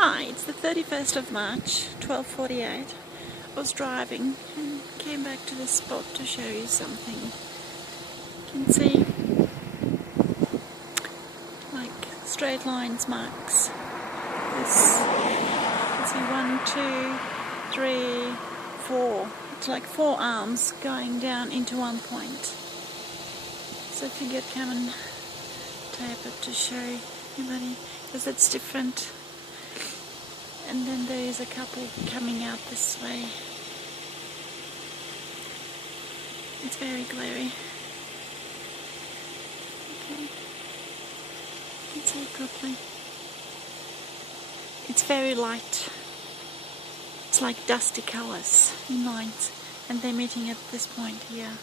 Hi, it's the 31st of March, 12:48. I was driving and came back to this spot to show you something. You can see like straight lines marks. This, you can see 1, 2, 3, 4. It's like 4 arms going down into one point. So I figured come and tape it to show everybody because it's different. And then there is a couple coming out this way. It's very glary. Okay, you can see it properly. It's very light. It's like dusty colours in lines, and they're meeting at this point here.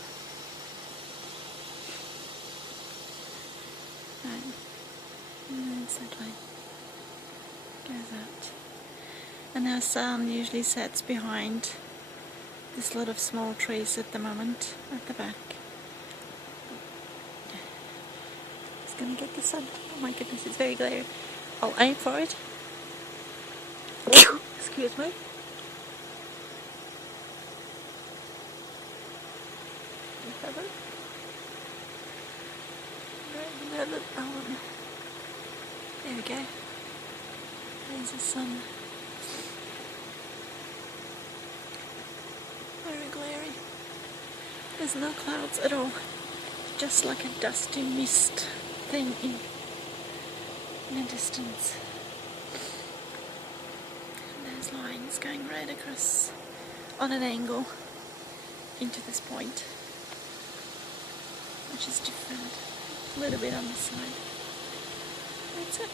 And it's that way. Goes out. And our sun usually sets behind this lot of small trees at the moment, at the back. It's going to get the sun. Oh my goodness, it's very glary. I'll aim for it. Excuse me. You have it? You have it. Oh, there we go. There's the sun. Very glary. There's no clouds at all. Just like a dusty mist thing in the distance. And there's lines going right across on an angle into this point, which is different. A little bit on the side. That's it.